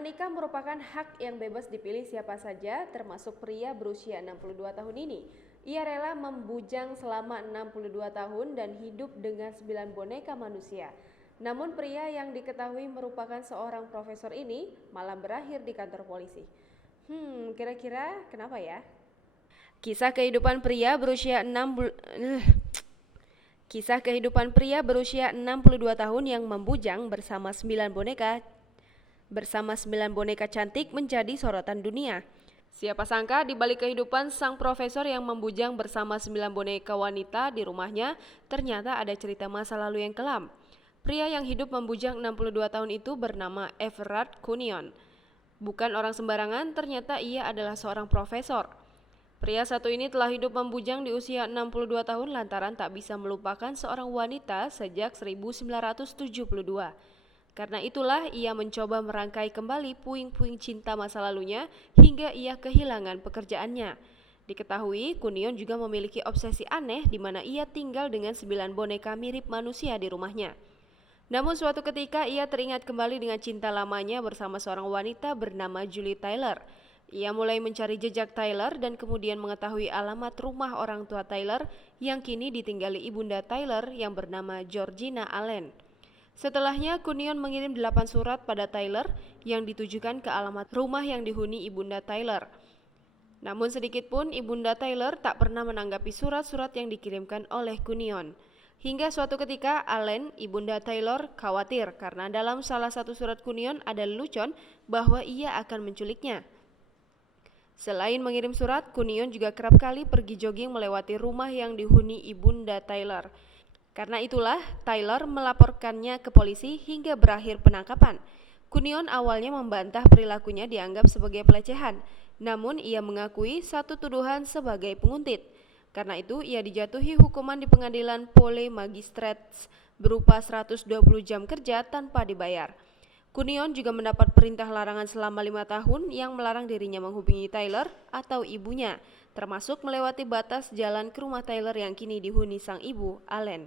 menikah merupakan hak yang bebas dipilih siapa saja, termasuk pria berusia 62 tahun ini. Ia rela membujang selama 62 tahun dan hidup dengan 9 boneka manusia. Namun pria yang diketahui merupakan seorang profesor ini malah berakhir di kantor polisi. Kira-kira kenapa ya? Kisah kehidupan pria berusia 62 tahun yang membujang bersama 9 boneka cantik menjadi sorotan dunia. Siapa sangka di balik kehidupan sang profesor yang membujang bersama 9 boneka wanita di rumahnya, ternyata ada cerita masa lalu yang kelam. Pria yang hidup membujang 62 tahun itu bernama Everard Cunion. Bukan orang sembarangan, ternyata ia adalah seorang profesor. Pria satu ini telah hidup membujang di usia 62 tahun lantaran tak bisa melupakan seorang wanita sejak 1972. Karena itulah ia mencoba merangkai kembali puing-puing cinta masa lalunya hingga ia kehilangan pekerjaannya. Diketahui, Cunion juga memiliki obsesi aneh di mana ia tinggal dengan 9 boneka mirip manusia di rumahnya. Namun suatu ketika ia teringat kembali dengan cinta lamanya bersama seorang wanita bernama Julie Taylor. Ia mulai mencari jejak Taylor dan kemudian mengetahui alamat rumah orang tua Taylor yang kini ditinggali ibunda Taylor yang bernama Georgina Allen. Setelahnya, Cunion mengirim 8 surat pada Taylor yang ditujukan ke alamat rumah yang dihuni ibunda Taylor. Namun sedikit pun ibunda Taylor tak pernah menanggapi surat-surat yang dikirimkan oleh Cunion. Hingga suatu ketika Allen, ibunda Taylor, khawatir karena dalam salah satu surat Cunion ada lelucon bahwa ia akan menculiknya. Selain mengirim surat, Cunion juga kerap kali pergi jogging melewati rumah yang dihuni ibunda Taylor. Karena itulah, Taylor melaporkannya ke polisi hingga berakhir penangkapan. Cunion awalnya membantah perilakunya dianggap sebagai pelecehan, namun ia mengakui satu tuduhan sebagai penguntit. Karena itu, ia dijatuhi hukuman di pengadilan Pole Magistrates berupa 120 jam kerja tanpa dibayar. Cunion juga mendapat perintah larangan selama 5 tahun yang melarang dirinya menghubungi Taylor atau ibunya, termasuk melewati batas jalan ke rumah Taylor yang kini dihuni sang ibu, Allen.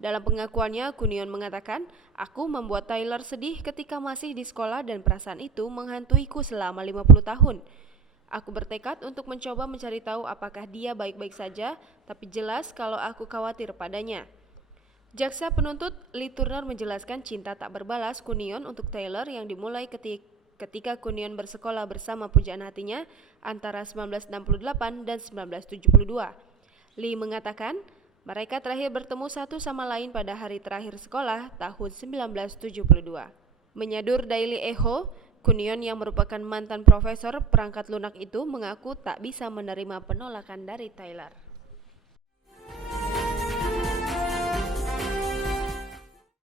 Dalam pengakuannya, Cunion mengatakan, "Aku membuat Taylor sedih ketika masih di sekolah dan perasaan itu menghantuiku selama 50 tahun. Aku bertekad untuk mencoba mencari tahu apakah dia baik-baik saja, tapi jelas kalau aku khawatir padanya." Jaksa penuntut Lee Turner menjelaskan cinta tak berbalas Cunion untuk Taylor yang dimulai ketika Cunion bersekolah bersama pujaan hatinya antara 1968 dan 1972. Lee mengatakan, mereka terakhir bertemu satu sama lain pada hari terakhir sekolah tahun 1972. Menyadur Daily Echo, Cunion yang merupakan mantan profesor perangkat lunak itu mengaku tak bisa menerima penolakan dari Taylor.